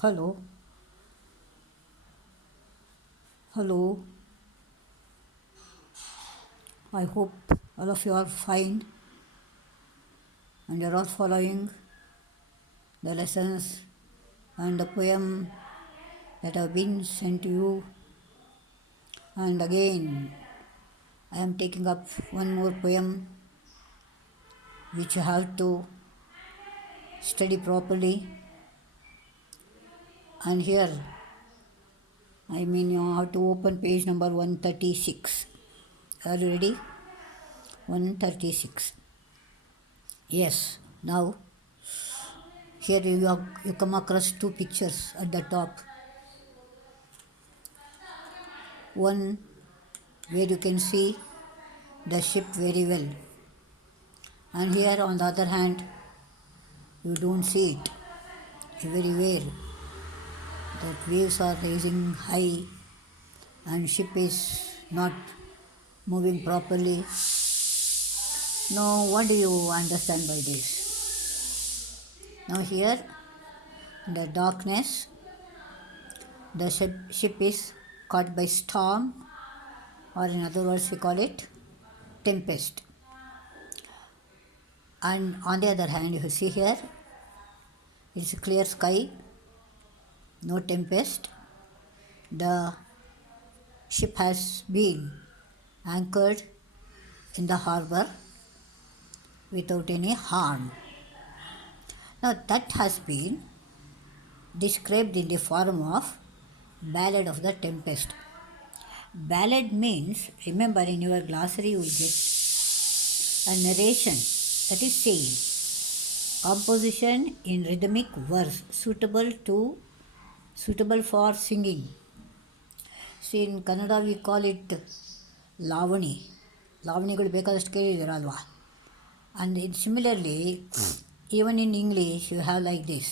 Hello, hello. I hope all of you are fine and you're all following the lessons and the poem that have been sent to you. And again, I am taking up one more poem which you have to study properly. And here, you have to open page number 136. Are you ready? 136. Yes, now here you come across two pictures at the top. One where you can see the ship very well, and here on the other hand you don't see it very well. That waves are rising high and ship is not moving properly. Now what do you understand by this? Now here in the darkness the ship is caught by storm, or in other words we call it tempest. And on the other hand, you see here it's a clear sky, no tempest. The ship has been anchored in the harbor without any harm. Now that has been described in the form of Ballad of the Tempest. Ballad means, remember in your glossary you will get a narration, that is saying, composition in rhythmic verse suitable for singing. See, in Kannada we call it ಲಾವಣಿ. ಲಾವಣಿಗಳು ಬೇಕಾದಷ್ಟು ಕೇಳಿದ್ದೀರಲ್ವಾ. And similarly, even in English you have like this.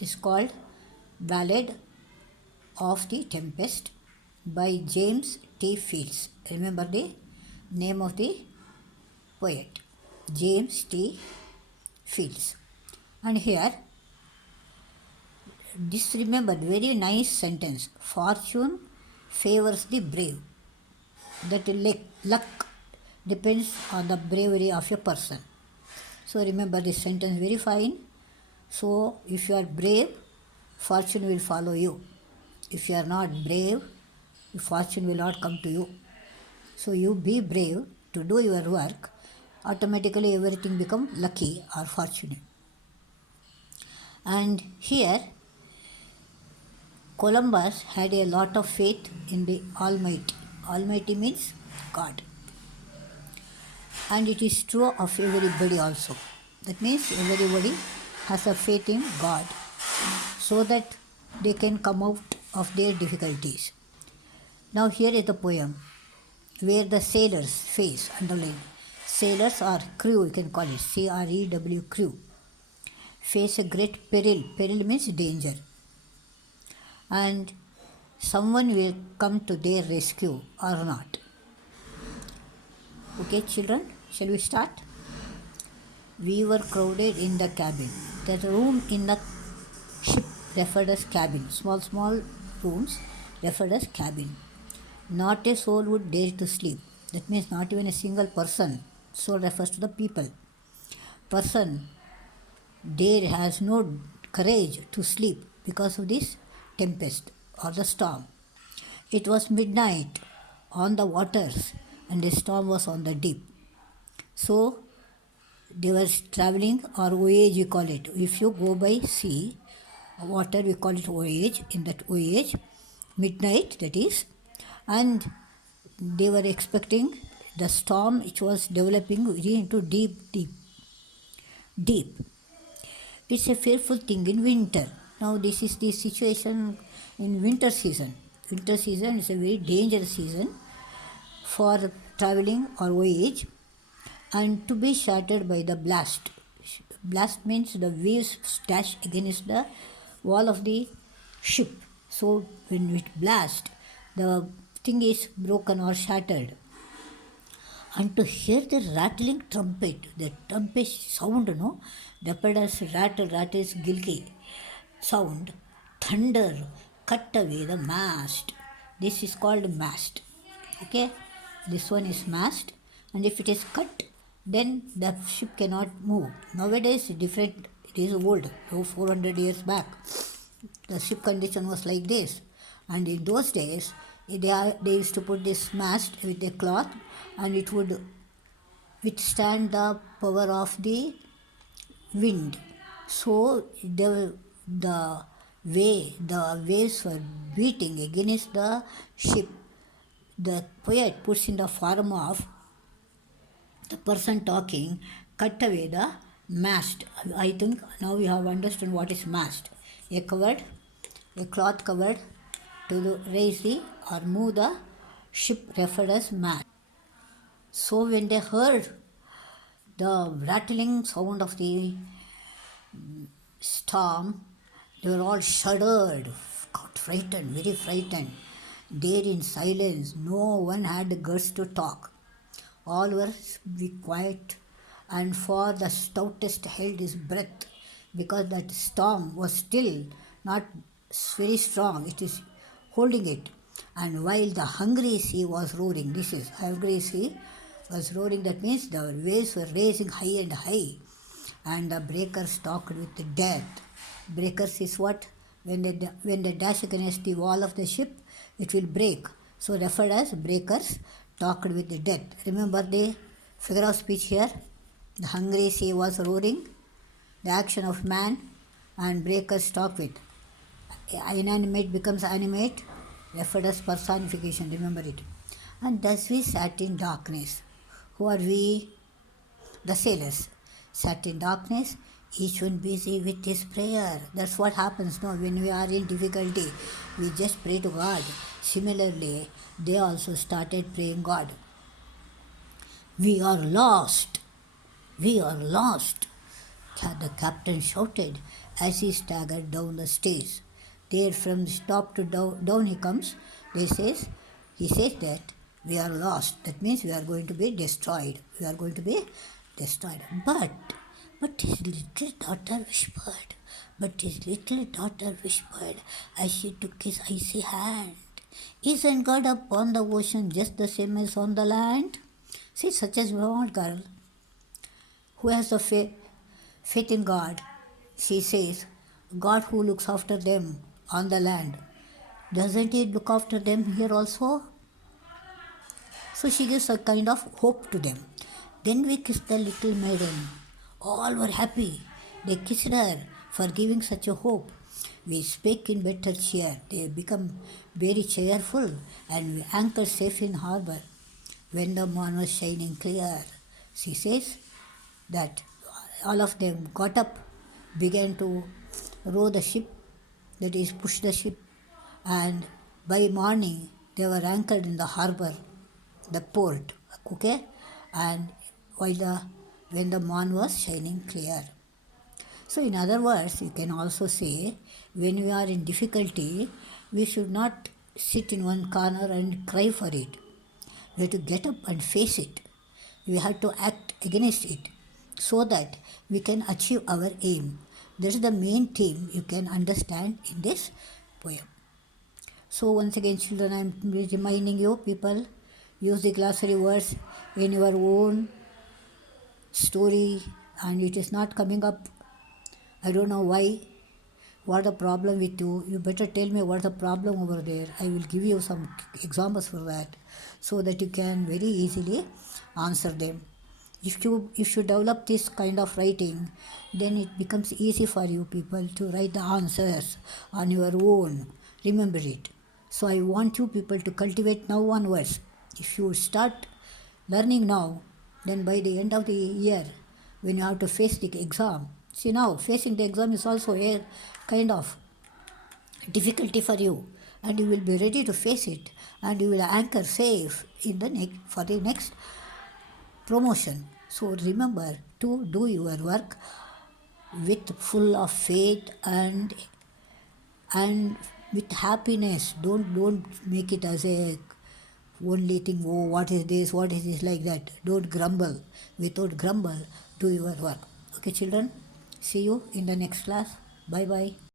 It's called Ballad of the Tempest by James T. Fields. Remember the name of the poet, James T. Fields. And here, this remember very nice sentence. Fortune favors the brave. That luck depends on the bravery of a person. So remember this sentence very fine. So if you are brave, fortune will follow you. If you are not brave, fortune will not come to you. So you be brave to do your work, automatically everything become lucky or fortunate. And here Columbus had a lot of faith in the Almighty. Almighty means God. And it is true of everybody also. That means everybody has a faith in God so that they can come out of their difficulties. Now here is the poem where the sailors face, underline, sailors or crew, you can call it, CREW, crew, face a great peril. Peril means danger. And someone will come to their rescue or not. Okay, children, shall we start? We were crowded in the cabin. The room in the ship referred as cabin. Small rooms referred as cabin. Not a soul would dare to sleep. That means not even a single person. Soul refers to the people. Person dare has no courage to sleep because of this tempest or the storm. It was midnight on the waters and the storm was on the deep. So they were traveling, or voyage we call it. If you go by sea, water we call it voyage. In that voyage, midnight that is, and they were expecting the storm which was developing into deep. It's a fearful thing in winter. Now this is the situation in winter season. Winter season is a very dangerous season for traveling or voyage, and to be shattered by the blast. Blast means the waves dash against the wall of the ship. So when it blasts, the thing is broken or shattered. And to hear the rattling trumpet, the trumpet sound, the pedals rattle is gilky sound, thunder cut away the mast. This is called mast. Okay, this one is mast, and if it is cut, then the ship cannot move. Nowadays, different. It is old. So 400 years back, the ship condition was like this, and in those days, they used to put this mast with a cloth, and it would withstand the power of the wind. So the waves were beating against the ship. The poet puts in the form of the person talking, cut away the mast. I think now you have understood what is mast. A cloth covered to raise the or move the ship referred as mast. So when they heard the rattling sound of the storm, they were all shuddered, got frightened, very frightened. There in silence, no one had the guts to talk. All were be quiet, and for the stoutest held his breath, because that storm was still not very strong. It is holding it. And while the hungry sea was roaring, this is hungry sea was roaring, that means the waves were raising high and high, and the breakers talked with death. Breakers is what? When they dash against the wall of the ship, it will break. So referred as breakers talked with the death. Remember the figure of speech here? The hungry sea was roaring, the action of man, and breakers talk with. Inanimate becomes animate, referred as personification, remember it. And thus we sat in darkness. Who are we? The sailors. Sat in darkness, each one busy with his prayer. That's what happens now when we are in difficulty. We just pray to God. Similarly, they also started praying God. We are lost. We are lost, the captain shouted as he staggered down the stairs. There from top to down he comes. He says that we are lost. That means we are going to be destroyed. We are going to be destroyed. But his little daughter whispered. As she took his icy hand, isn't God up on the ocean just the same as on the land? See, such a small girl who has the faith in God. She says, God who looks after them on the land, doesn't He look after them here also? So she gives a kind of hope to them. Then we kissed the little maiden. All were happy. They kissed her for giving such a hope. We spake in better cheer. They become very cheerful, and we anchored safe in harbour when the moon was shining clear. She says that all of them got up, began to row the ship, that is, push the ship, and by morning they were anchored in the harbour, the port, okay, and when the moon was shining clear. So in other words, you can also say, when we are in difficulty, we should not sit in one corner and cry for it. We have to get up and face it. We have to act against it so that we can achieve our aim. This is the main theme you can understand in this poem. So once again, children, I am reminding you, people, use the glossary words in your own story, and it is not coming up. I don't know why. What the problem with you? You better tell me what the problem over there. I will give you some examples for that, so that you can very easily answer them. If you develop this kind of writing, then it becomes easy for you people to write the answers on your own. Remember it. So I want you people to cultivate now onwards. If you start learning now, then by the end of the year, when you have to face the exam, see, now facing the exam is also a kind of difficulty for you, and you will be ready to face it, and you will anchor safe in the for the next promotion. So remember to do your work with full of faith and with happiness. Don't make it as a only thing, oh, what is this, like that. Don't grumble. Without grumble, do your work. Okay, children, see you in the next class. Bye bye.